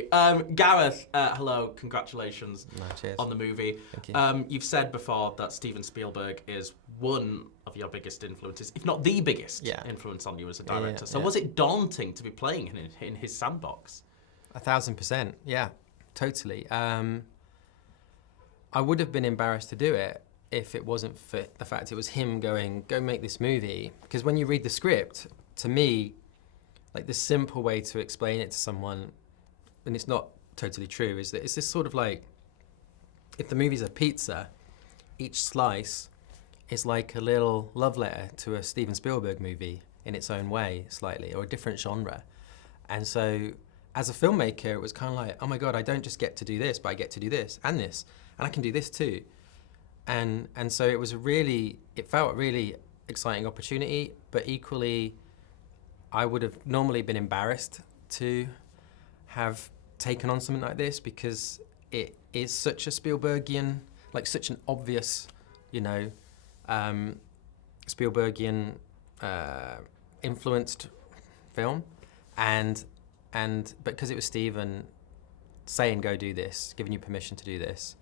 Gareth, hello, congratulations cheers. on the movie. Thank you. You've said before that Steven Spielberg is one of your biggest influences, if not the biggest influence on you as a director. So was it daunting to be playing in his sandbox? 1,000%, yeah, totally. I would have been embarrassed to do it if it wasn't for the fact it was him going, go make this movie. Because when you read the script, to me, like the simple way to explain it to someone, and it's not totally true, is that it's this sort of like, if the movie's a pizza, each slice is like a little love letter to a Steven Spielberg movie in its own way, slightly, or a different genre. And so, as a filmmaker, it was kind of like, oh my God, I don't just get to do this, but I get to do this, and I can do this too. And so it felt a really exciting opportunity, but equally, I would have normally been embarrassed to have taken on something like this because it is such a Spielbergian, like such an obvious, Spielbergian influenced film, and because it was Steven saying go do this, giving you permission to do this,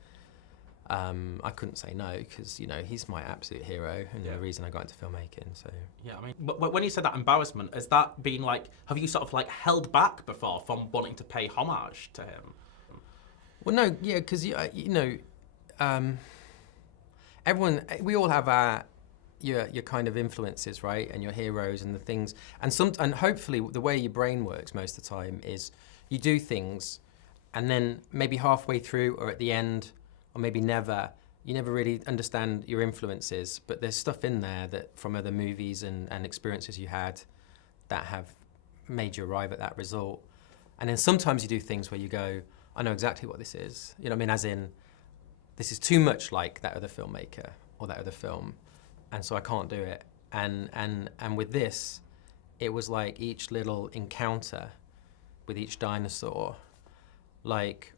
I couldn't say no because he's my absolute hero and the reason I got into filmmaking. So yeah, I mean, but when you said that embarrassment, has that been like, have you sort of like held back before from wanting to pay homage to him? Well, no, yeah, because everyone, we all have your kind of influences, right, and your heroes and the things, and hopefully the way your brain works most of the time is you do things, and then maybe halfway through or at the end, or maybe never, you never really understand your influences, but there's stuff in there that from other movies and experiences you had that have made you arrive at that result. And then sometimes you do things where you go, I know exactly what this is. You know what I mean? As in, this is too much like that other filmmaker or that other film, and so I can't do it. And with this, it was like each little encounter with each dinosaur, like,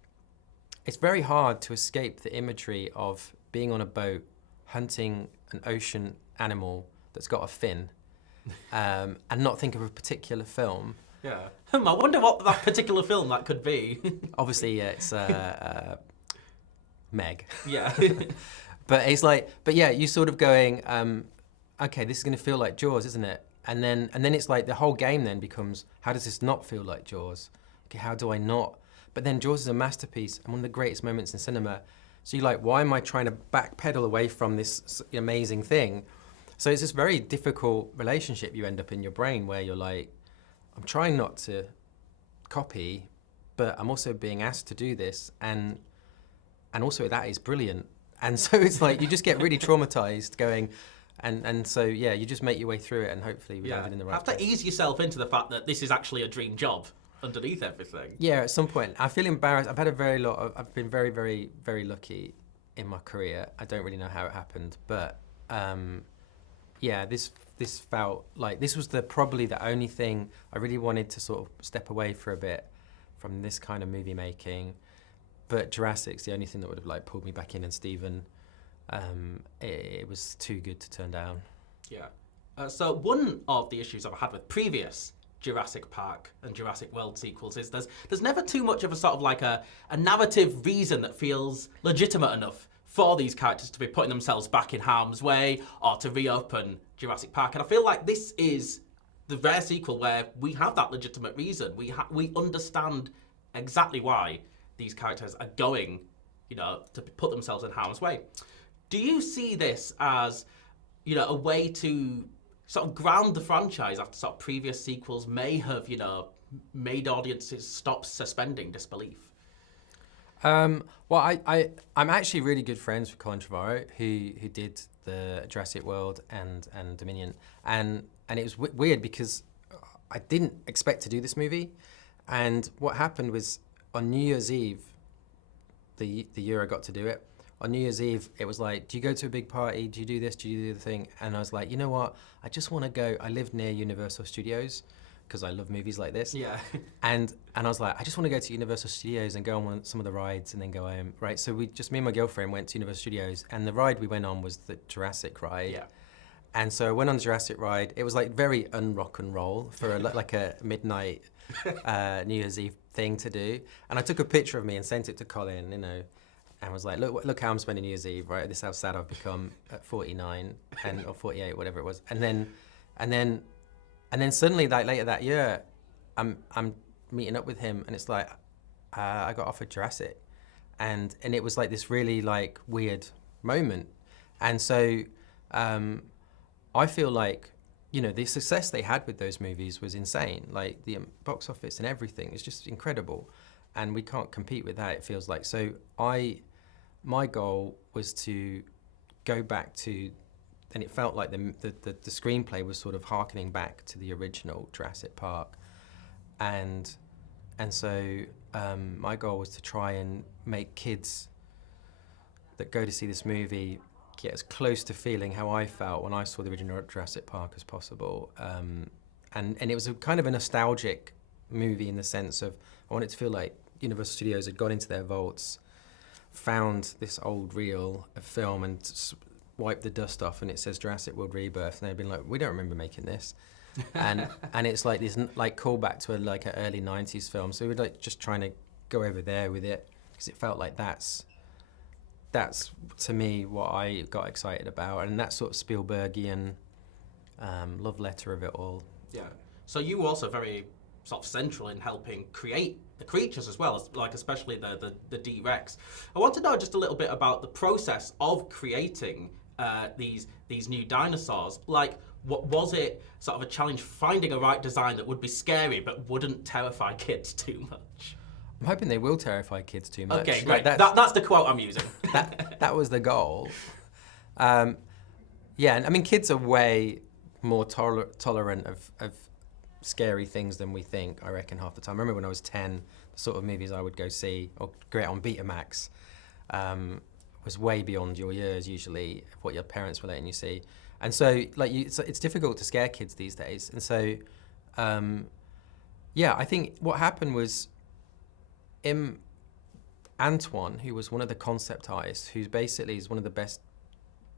it's very hard to escape the imagery of being on a boat, hunting an ocean animal that's got a fin, and not think of a particular film. Yeah. I wonder what that particular film that could be. Obviously, it's Meg. Yeah. But it's like, you're sort of going, okay, this is going to feel like Jaws, isn't it? And then it's like the whole game then becomes, how does this not feel like Jaws? Okay, how do I not? But then Jaws is a masterpiece and one of the greatest moments in cinema. So you're like, why am I trying to backpedal away from this amazing thing? So it's this very difficult relationship you end up in your brain where you're like, I'm trying not to copy, but I'm also being asked to do this, and also that is brilliant. And so it's like, you just get really traumatized going, and so yeah, you just make your way through it, and hopefully we landed in the right place. Have to ease yourself into the fact that this is actually a dream job underneath everything. Yeah, at some point. I feel embarrassed. I've been very, very, very lucky in my career. I don't really know how it happened, but this felt like this was probably the only thing I really wanted to sort of step away for a bit from this kind of movie making. But Jurassic's the only thing that would have like pulled me back in, and Steven, it was too good to turn down. Yeah. So one of the issues I've had with previous Jurassic Park and Jurassic World sequels is there's never too much of a sort of like a narrative reason that feels legitimate enough for these characters to be putting themselves back in harm's way or to reopen Jurassic Park. And I feel like this is the rare sequel where we have that legitimate reason. We understand exactly why these characters are going, to put themselves in harm's way. Do you see this as, a way to sort of ground the franchise after sort of previous sequels may have, made audiences stop suspending disbelief? Well, I'm actually really good friends with Colin Trevorrow, who did the Jurassic World and Dominion, and it was weird because I didn't expect to do this movie, and what happened was on New Year's Eve, the year I got to do it, on New Year's Eve, it was like, do you go to a big party? Do you do this? Do you do the thing? And I was like, you know what? I just want to go. I live near Universal Studios because I love movies like this. Yeah. And I was like, I just want to go to Universal Studios and go on some of the rides and then go home. Right. So me and my girlfriend went to Universal Studios, and the ride we went on was the Jurassic ride. Yeah. And so I went on the Jurassic ride. It was like very un-rock and roll for like a midnight New Year's Eve thing to do. And I took a picture of me and sent it to Colin, you know, and was like, look how I'm spending New Year's Eve, right? This is how sad I've become at 49 or 48, whatever it was. And then suddenly, like later that year, I'm meeting up with him, and it's like I got offered Jurassic, and it was like this really like weird moment. And so I feel like, you know, the success they had with those movies was insane. Like the box office and everything is just incredible, and we can't compete with that, it feels like. So my goal was to go back to, and it felt like the screenplay was sort of harkening back to the original Jurassic Park, and so my goal was to try and make kids that go to see this movie get as close to feeling how I felt when I saw the original Jurassic Park as possible. And it was a kind of a nostalgic movie in the sense of I wanted to feel like Universal Studios had gone into their vaults, found this old reel of film and wiped the dust off, and it says Jurassic World Rebirth, and they'd been like, we don't remember making this. and it's like this like callback to an early 90s film. So we were like just trying to go over there with it because it felt like that's to me what I got excited about, and that sort of Spielbergian love letter of it all. Yeah. So you were also very sort of central in helping create the creatures as well, like especially the D-Rex. I want to know just a little bit about the process of creating these new dinosaurs. Like, what was it sort of a challenge finding a right design that would be scary but wouldn't terrify kids too much? I'm hoping they will terrify kids too much. Okay, great. That's the quote I'm using. that was the goal. Yeah, and I mean, kids are way more tolerant of scary things than we think, I reckon, half the time. I remember when I was 10, the sort of movies I would go see, or get on Betamax, was way beyond your years, usually, of what your parents were letting you see. And so, like, it's difficult to scare kids these days. And so, yeah, I think what happened was Antoine, who was one of the concept artists, who basically is one of the best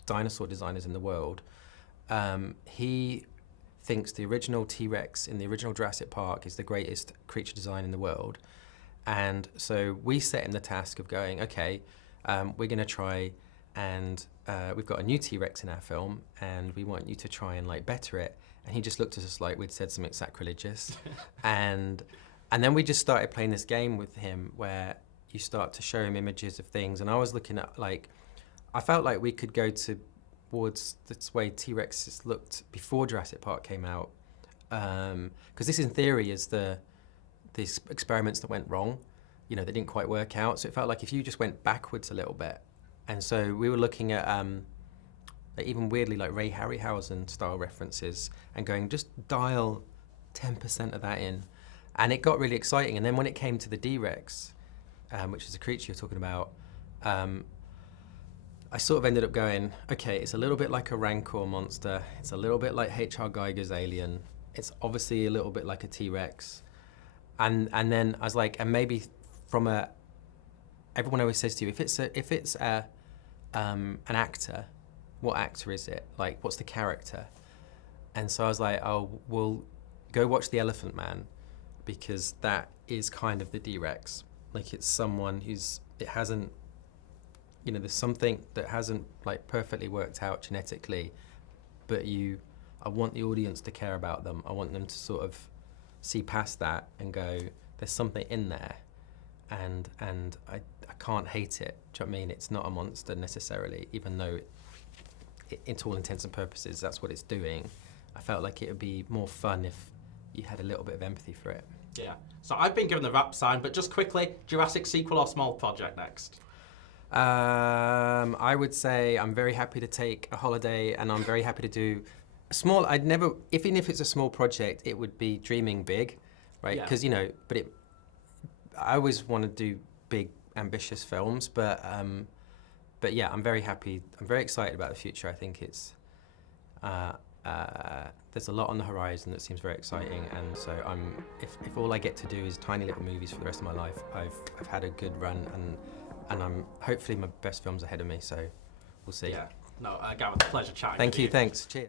dinosaur designers in the world, he thinks the original T-Rex in the original Jurassic Park is the greatest creature design in the world. And so we set him the task of going, okay, we're going to try and we've got a new T-Rex in our film, and we want you to try and like better it. And he just looked at us like we'd said something sacrilegious. and then we just started playing this game with him where you start to show him images of things. And I was looking at, like, I felt like we could go towards this way T-Rexes looked before Jurassic Park came out. Because this, in theory, is these experiments that went wrong. You know, they didn't quite work out. So it felt like if you just went backwards a little bit. And so we were looking at, like, even weirdly, like Ray Harryhausen style references and going, just dial 10% of that in. And it got really exciting. And then when it came to the D-Rex, which is the creature you're talking about, I sort of ended up going, okay, it's a little bit like a Rancor monster. It's a little bit like H.R. Geiger's Alien. It's obviously a little bit like a T-Rex. And then I was like, and maybe from everyone always says to you, if it's an actor, what actor is it? Like, what's the character? And so I was like, oh, well, go watch The Elephant Man, because that is kind of the D-Rex. Like, it's someone it hasn't, you know, there's something that hasn't like perfectly worked out genetically, but I want the audience to care about them. I want them to sort of see past that and go, there's something in there, and I can't hate it. Do you know what I mean? It's not a monster necessarily, even though to all intents and purposes, that's what it's doing. I felt like it would be more fun if you had a little bit of empathy for it. Yeah. So I've been given the wrap sign, but just quickly, Jurassic sequel or small project next? I would say I'm very happy to take a holiday, and I'm very happy to do a small. Even if it's a small project, it would be dreaming big, right? Because, you know, I always want to do big, ambitious films, but yeah, I'm very happy. I'm very excited about the future. I think it's there's a lot on the horizon that seems very exciting, and so if all I get to do is tiny little movies for the rest of my life, I've had a good run, and I'm hopefully my best film's ahead of me. So we'll see. Yeah. No, Gareth, pleasure chatting. Thank you. Thanks. Cheers.